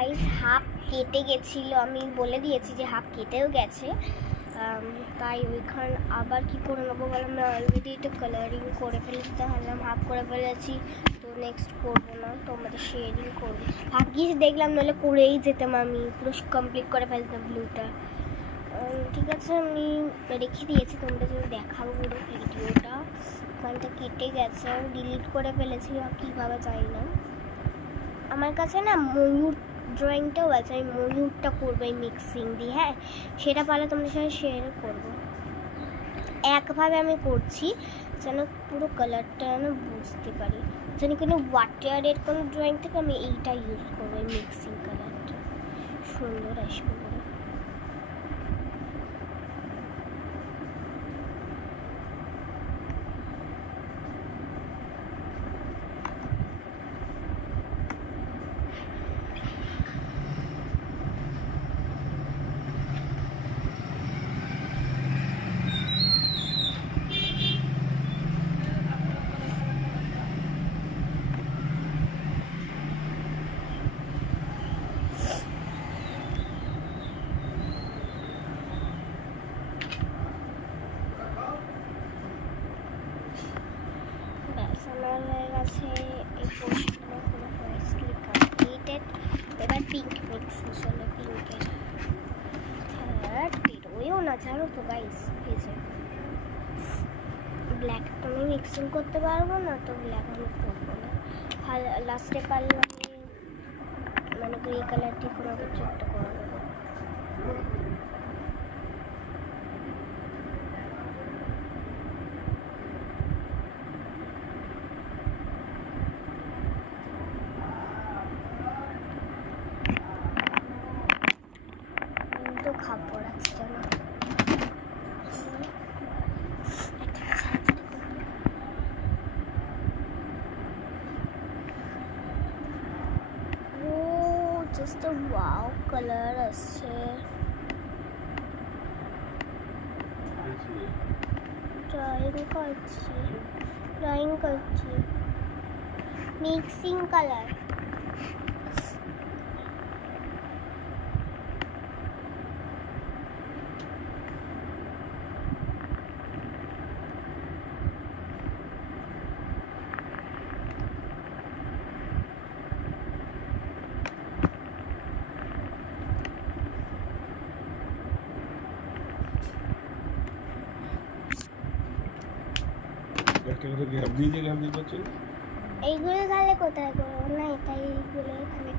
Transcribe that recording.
Guys half কেটে গেছিলো, আমি বলে দিয়েছি যে হাফ কেটেও গেছে, তাই ওইখানে আবার কি করে নেবো বললাম না, অলরেডি এটা কালারিং করে ফেলেছি, তাহলে হাফ করে ফেলেছি, তো নেক্সট করবো না, তো আমাদের শেডিং করবো। ভাগ্যিস দেখলাম, নাহলে করেই যেতাম, আমি পুরো কমপ্লিট করে ফেলতাম ব্লুটা। ঠিক আছে, আমি রেখে দিয়েছি, তোমরা যদি দেখাবো পুরো ভিডিওটা। ওখানটা কেটে গেছে, আমি ডিলিট করে ফেলেছি, কীভাবে চাই না। আমার কাছে না ময়ূর ড্রয়িংটাও আছে, আমি ময়ূরটা করবো এই মিক্সিং দিয়ে। হ্যাঁ, সেটা পারলে তোমাদের সাথে শেয়ার করবো। একভাবে আমি করছি যেন পুরো কালারটা যেন বুঝতে পারি, যেন কোনো ওয়াটারের কোনো ড্রয়িং থেকে আমি এইটা ইউজ করবো, এই মিক্সিং কালারটা সুন্দর আসবে। হয়ে গেছে এই পোস্টগুলো পুরো ফার্স্টলি কমপ্লিটেড। এবার পিঙ্ক মিক্স চলো, পিঙ্কের থার্ড বেরোয়ও না জানো তো গাইস, এই যে ব্ল্যাক তো আমি মিক্সিং করতে পারবো না, তো ব্ল্যাক আমি করবো না। লাস্টে পারলে আমি মানে গ্রে কালার দিয়ে কোনো কিছু একটা করে দেবো। তো খাবার আছে জানো, ও জাস্ট ওয়াও কালার আছে। ড্রয়িং করছি মিক্সিং কালার। এইগুলো তাহলে কোথায় করবো না, এটাই এইগুলো এখানে